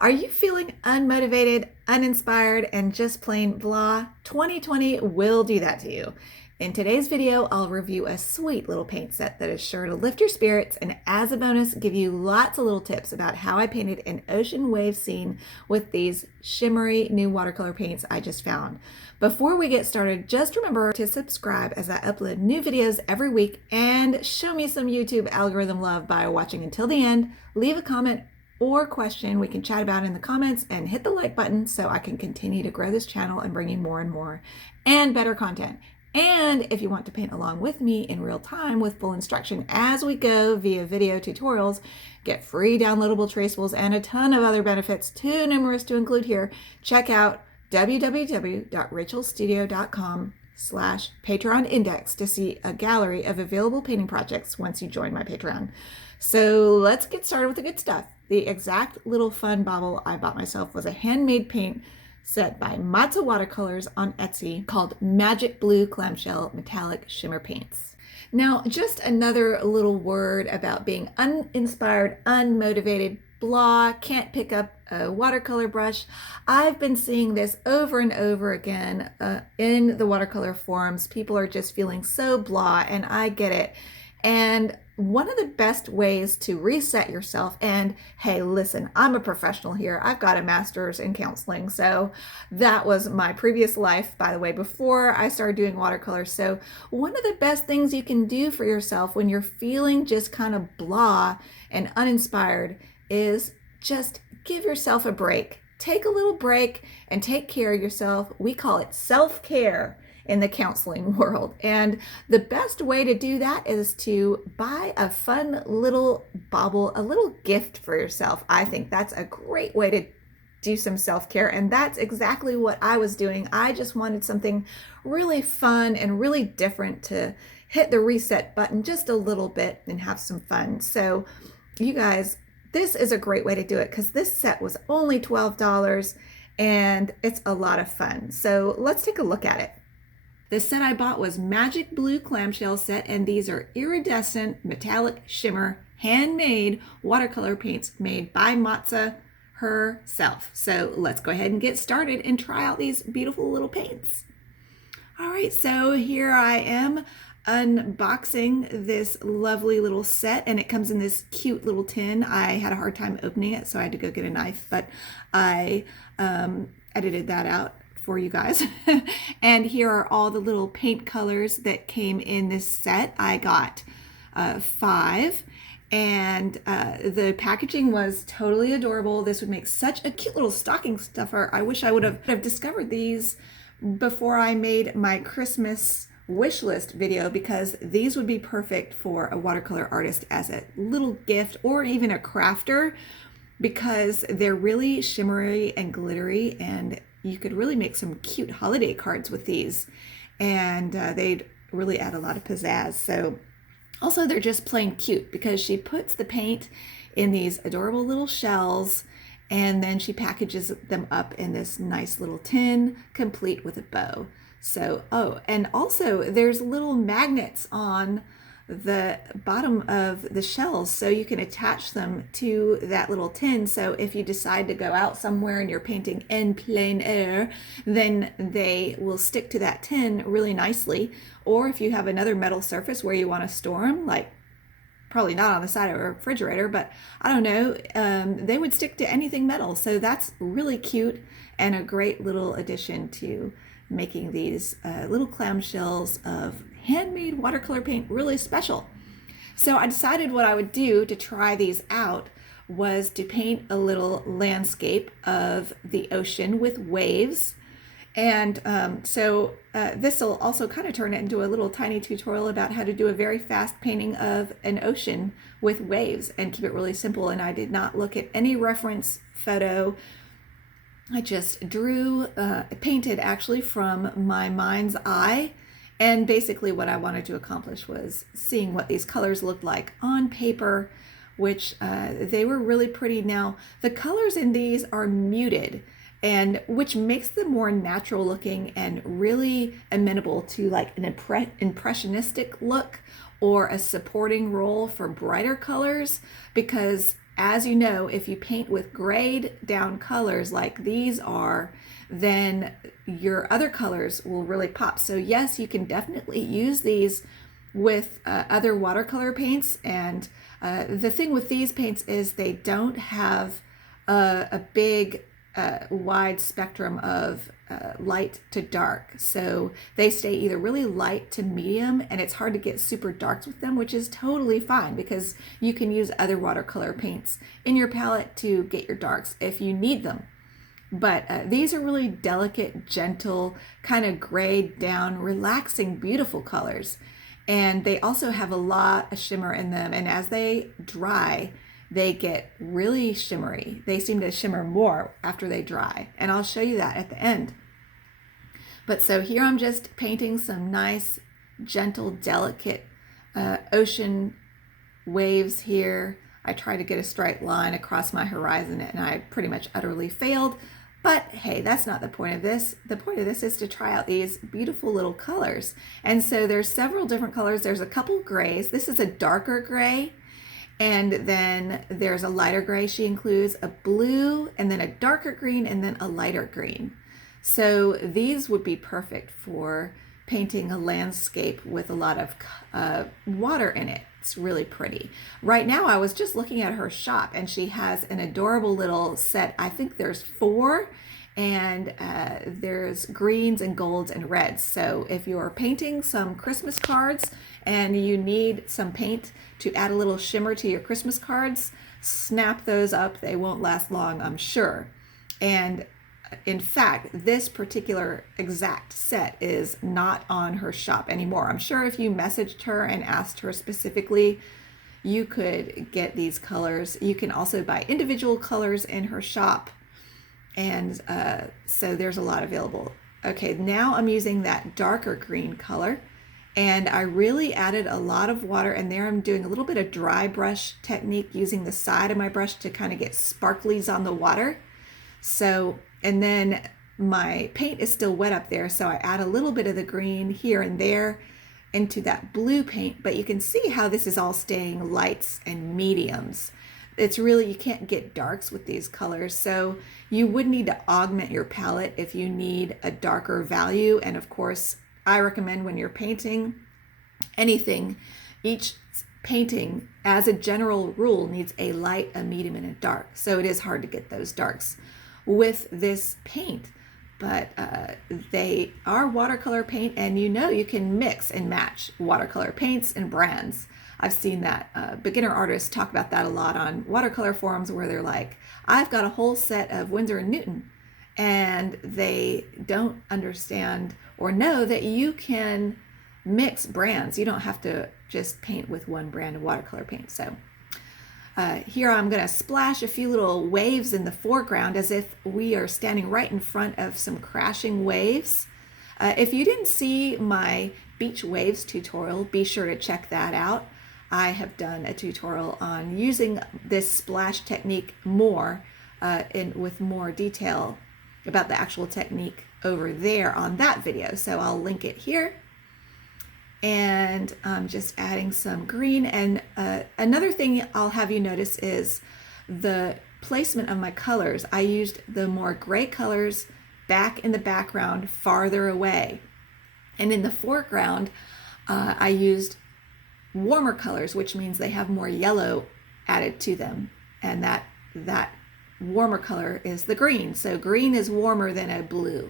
Are you feeling unmotivated, uninspired, and just plain blah? 2020 will do that to you. In today's video, I'll review a sweet little paint set that is sure to lift your spirits, and as a bonus, give you lots of little tips about how I painted an ocean wave scene with these shimmery new watercolor paints I just found. Before we get started, just remember to subscribe as I upload new videos every week, and show me some YouTube algorithm love by watching until the end. Leave a comment or question we can chat about in the comments, and hit the like button so I can continue to grow this channel and bring you more and more and better content. And if you want to paint along with me in real time with full instruction as we go via video tutorials, get free downloadable traceables and a ton of other benefits too numerous to include here, check out www.rachelstudio.com/Patreon index to see a gallery of available painting projects once you join my Patreon. So let's get started with the good stuff. The exact little fun bauble I bought myself was a handmade paint set by Maza Watercolors on Etsy called Magic Blue Clamshell Metallic Shimmer Paints. Now, just another little word about being uninspired, unmotivated, blah, can't pick up a watercolor brush. I've been seeing this over and over again in the watercolor forums. People are just feeling so blah, and I get it. And one of the best ways to reset yourself, and hey, listen, I'm a professional here. I've got a master's in counseling. So that was my previous life, by the way, before I started doing watercolor. So one of the best things you can do for yourself when you're feeling just kind of blah and uninspired is just give yourself a break. Take a little break and take care of yourself. We call it self-care in the counseling world. And the best way to do that is to buy a fun little bauble, a little gift for yourself. I think that's a great way to do some self-care. And that's exactly what I was doing. I just wanted something really fun and really different to hit the reset button just a little bit and have some fun. So you guys, this is a great way to do it because this set was only $12 and it's a lot of fun. So let's take a look at it. The set I bought was Magic Blue Clamshell set, and these are iridescent metallic shimmer handmade watercolor paints made by Maza herself. So let's go ahead and get started and try out these beautiful little paints. All right, so here I am unboxing this lovely little set, and it comes in this cute little tin. I had a hard time opening it, so I had to go get a knife, but I edited that out for you guys. And here are all the little paint colors that came in this set. I got 5, and the packaging was totally adorable. This would make such a cute little stocking stuffer. I wish I would have discovered these before I made my Christmas wish list video, because these would be perfect for a watercolor artist as a little gift, or even a crafter, because they're really shimmery and glittery, and you could really make some cute holiday cards with these, and they'd really add a lot of pizzazz. So also they're just plain cute because she puts the paint in these adorable little shells, and then she packages them up in this nice little tin complete with a bow. So, oh, and also there's little magnets on the bottom of the shells, so you can attach them to that little tin. So if you decide to go out somewhere and you're painting in plein air, then they will stick to that tin really nicely. Or if you have another metal surface where you want to store them, like probably not on the side of a refrigerator, but I don't know, they would stick to anything metal. So that's really cute and a great little addition to making these little clamshells of handmade watercolor paint really special. So I decided what I would do to try these out was to paint a little landscape of the ocean with waves. And so this will also kind of turn it into a little tiny tutorial about how to do a very fast painting of an ocean with waves and keep it really simple. And I did not look at any reference photo. I just drew, painted actually from my mind's eye. And basically what I wanted to accomplish was seeing what these colors looked like on paper, which they were really pretty. Now, the colors in these are muted, and which makes them more natural looking and really amenable to like an impressionistic look or a supporting role for brighter colors, because as you know, if you paint with grayed down colors like these are, then your other colors will really pop. So yes, you can definitely use these with other watercolor paints. And the thing with these paints is they don't have a big wide spectrum of light to dark. So they stay either really light to medium, and it's hard to get super darks with them, which is totally fine because you can use other watercolor paints in your palette to get your darks if you need them. But these are really delicate, gentle, kind of grayed down, relaxing, beautiful colors. And they also have a lot of shimmer in them. And as they dry, they get really shimmery. They seem to shimmer more after they dry. And I'll show you that at the end. But so here I'm just painting some nice, gentle, delicate ocean waves here. I try to get a straight line across my horizon, and I pretty much utterly failed. But hey, that's not the point of this. The point of this is to try out these beautiful little colors. And so there's several different colors. There's a couple grays. This is a darker gray. And then there's a lighter gray she includes, a blue, and then a darker green, and then a lighter green. So these would be perfect for painting a landscape with a lot of water in it. It's really pretty. Right now, I was just looking at her shop, and she has an adorable little set. I think there's 4, and there's greens and golds and reds. So if you're painting some Christmas cards and you need some paint to add a little shimmer to your Christmas cards, snap those up. They won't last long, I'm sure. And in fact, this particular exact set is not on her shop anymore. I'm sure if you messaged her and asked her specifically, you could get these colors. You can also buy individual colors in her shop. And so there's a lot available. Okay, now I'm using that darker green color. And I really added a lot of water, and there I'm doing a little bit of dry brush technique using the side of my brush to kind of get sparklies on the water. So, and then my paint is still wet up there, so I add a little bit of the green here and there into that blue paint, but you can see how this is all staying lights and mediums. It's really, you can't get darks with these colors, so you would need to augment your palette if you need a darker value. And of course, I recommend when you're painting anything, each painting as a general rule needs a light, a medium, and a dark. So it is hard to get those darks with this paint, but they are watercolor paint, and you can mix and match watercolor paints and brands. I've seen that beginner artists talk about that a lot on watercolor forums, where they're like, I've got a whole set of Winsor & Newton, and they don't understand or know that you can mix brands. You don't have to just paint with one brand of watercolor paint. So here I'm going to splash a few little waves in the foreground as if we are standing right in front of some crashing waves. If you didn't see my beach waves tutorial, be sure to check that out. I have done a tutorial on using this splash technique more with more detail about the actual technique over there on that video. So I'll link it here. And I'm just adding some green. And another thing I'll have you notice is the placement of my colors. I used the more gray colors back in the background, farther away. And in the foreground, I used warmer colors, which means they have more yellow added to them. And that warmer color is the green. So green is warmer than a blue.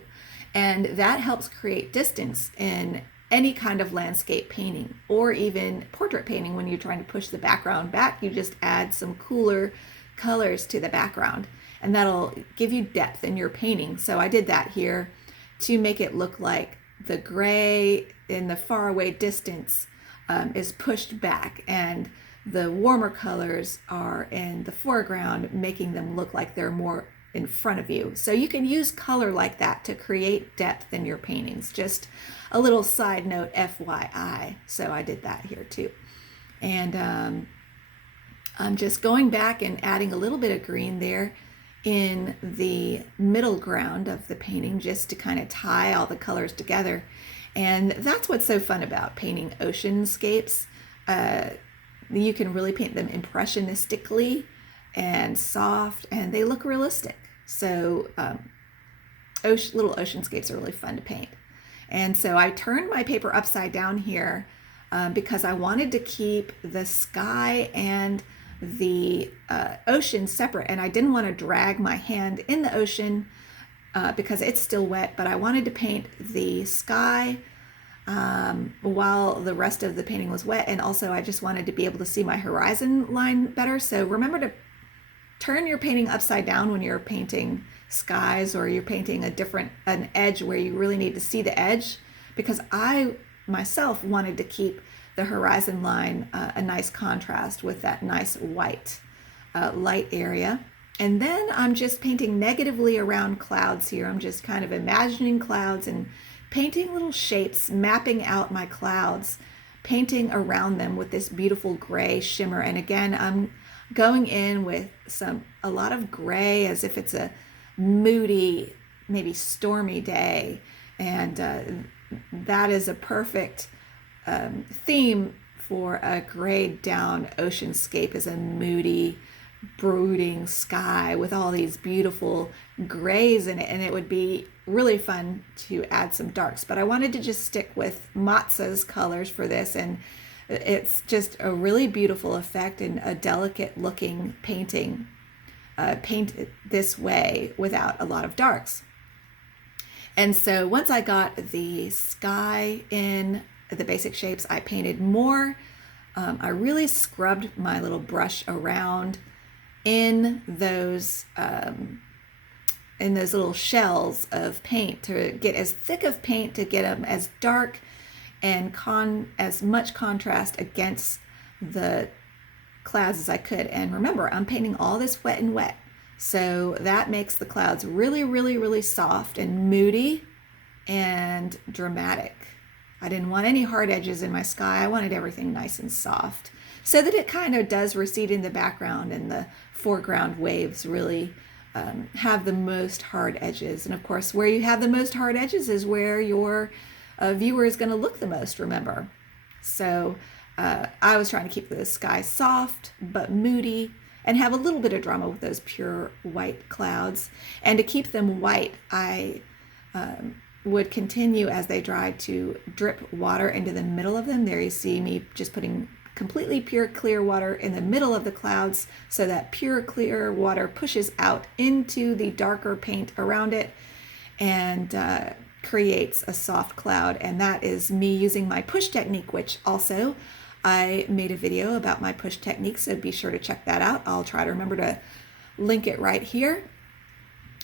And that helps create distance in any kind of landscape painting, or even portrait painting. When you're trying to push the background back, you just add some cooler colors to the background, and that'll give you depth in your painting. So I did that here to make it look like the gray in the faraway distance is pushed back, and the warmer colors are in the foreground, making them look like they're more in front of you. So you can use color like that to create depth in your paintings. Just a little side note, FYI. So I did that here too. And I'm just going back and adding a little bit of green there in the middle ground of the painting, just to kind of tie all the colors together. And that's what's so fun about painting oceanscapes. You can really paint them impressionistically. and soft, and they look realistic. So little oceanscapes are really fun to paint. And so I turned my paper upside down here because I wanted to keep the sky and the ocean separate, and I didn't want to drag my hand in the ocean because it's still wet, but I wanted to paint the sky while the rest of the painting was wet, and also I just wanted to be able to see my horizon line better. So remember to turn your painting upside down when you're painting skies, or you're painting an edge where you really need to see the edge, because I myself wanted to keep the horizon line a nice contrast with that nice white light area. And then I'm just painting negatively around clouds here. I'm just kind of imagining clouds and painting little shapes, mapping out my clouds, painting around them with this beautiful gray shimmer. And again, I'm going in with a lot of gray, as if it's a moody, maybe stormy day. And that is a perfect theme for a grayed down oceanscape, is a moody, brooding sky with all these beautiful grays in it. And it would be really fun to add some darks, but I wanted to just stick with Maza's colors for this, and it's just a really beautiful effect and a delicate looking painting painted this way without a lot of darks. And so once I got the sky in the basic shapes, I painted more. I really scrubbed my little brush around in those little shells of paint to get as thick of paint, to get them as dark and as much contrast against the clouds as I could. And remember, I'm painting all this wet and wet, so that makes the clouds really, really, really soft and moody and dramatic. I didn't want any hard edges in my sky. I wanted everything nice and soft, so that it kind of does recede in the background, and the foreground waves really have the most hard edges. And of course, where you have the most hard edges is where your viewer is going to look the most, remember. So I was trying to keep the sky soft but moody, and have a little bit of drama with those pure white clouds. And to keep them white, I would continue as they dried to drip water into the middle of them. There you see me just putting completely pure clear water in the middle of the clouds, so that pure clear water pushes out into the darker paint around it and creates a soft cloud. And that is me using my push technique, which also I made a video about my push technique, so be sure to check that out. I'll try to remember to link it right here.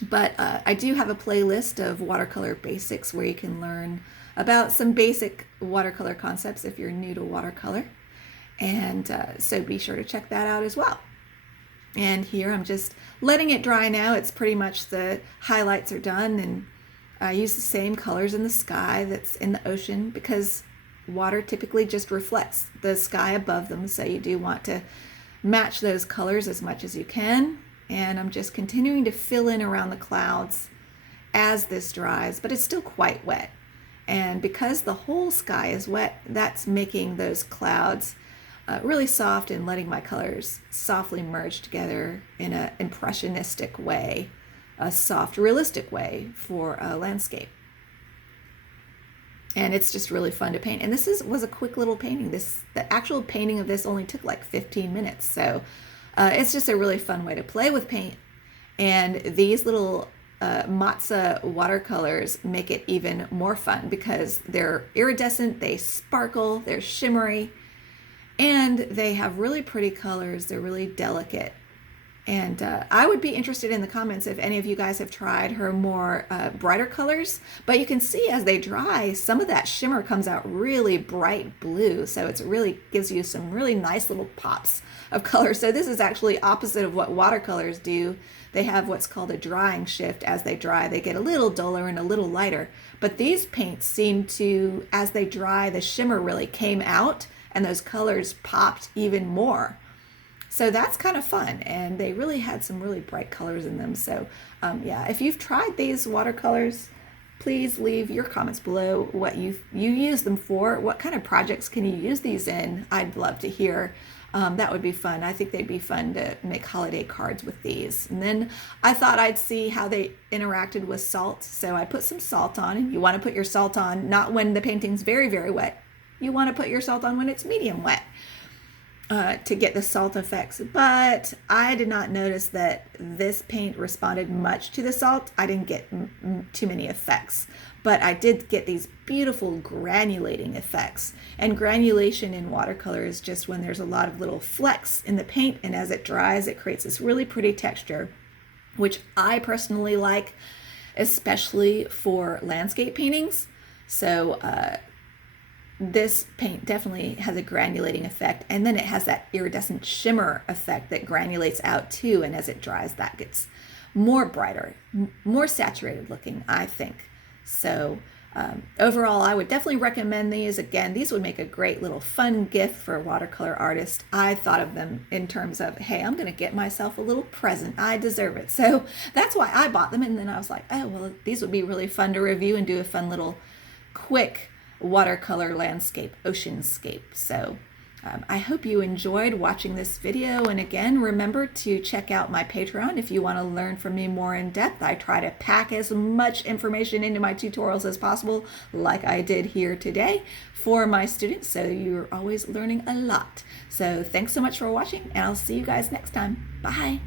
But I do have a playlist of watercolor basics where you can learn about some basic watercolor concepts if you're new to watercolor. And so be sure to check that out as well. And here I'm just letting it dry now. It's pretty much, the highlights are done, and I use the same colors in the sky that's in the ocean, because water typically just reflects the sky above them, so you do want to match those colors as much as you can. And I'm just continuing to fill in around the clouds as this dries, but it's still quite wet. And because the whole sky is wet, that's making those clouds really soft and letting my colors softly merge together in an impressionistic way, a soft, realistic way for a landscape. And it's just really fun to paint. And this was a quick little painting. The actual painting of this only took like 15 minutes. So it's just a really fun way to play with paint. And these little Maza watercolors make it even more fun, because they're iridescent, they sparkle, they're shimmery, and they have really pretty colors. They're really delicate. And I would be interested in the comments if any of you guys have tried her more brighter colors. But you can see as they dry, some of that shimmer comes out really bright blue. So it really gives you some really nice little pops of color. So this is actually opposite of what watercolors do. They have what's called a drying shift. As they dry, they get a little duller and a little lighter. But these paints seem to, as they dry, the shimmer really came out and those colors popped even more. So that's kind of fun, and they really had some really bright colors in them. So yeah, if you've tried these watercolors, please leave your comments below what you use them for. What kind of projects can you use these in? I'd love to hear. That would be fun. I think they'd be fun to make holiday cards with these. And then I thought I'd see how they interacted with salt. So I put some salt on, and you want to put your salt on not when the painting's very, very wet. You want to put your salt on when it's medium wet to get the salt effects. But I did not notice that this paint responded much to the salt. I didn't get too many effects, but I did get these beautiful granulating effects. And granulation in watercolor is just when there's a lot of little flecks in the paint, and as it dries, it creates this really pretty texture, which I personally like, especially for landscape paintings. So this paint definitely has a granulating effect, and then it has that iridescent shimmer effect that granulates out too, and as it dries, that gets more brighter, more saturated looking, I think. So overall, I would definitely recommend these. Again, these would make a great little fun gift for a watercolor artist. I thought of them in terms of, hey, I'm going to get myself a little present. I deserve it. So that's why I bought them. And then I was like, oh, well, these would be really fun to review and do a fun little quick watercolor landscape, oceanscape. So I hope you enjoyed watching this video. And again, remember to check out my Patreon if you want to learn from me more in depth. I try to pack as much information into my tutorials as possible, like I did here today, for my students, so you're always learning a lot. So thanks so much for watching, and I'll see you guys next time. Bye.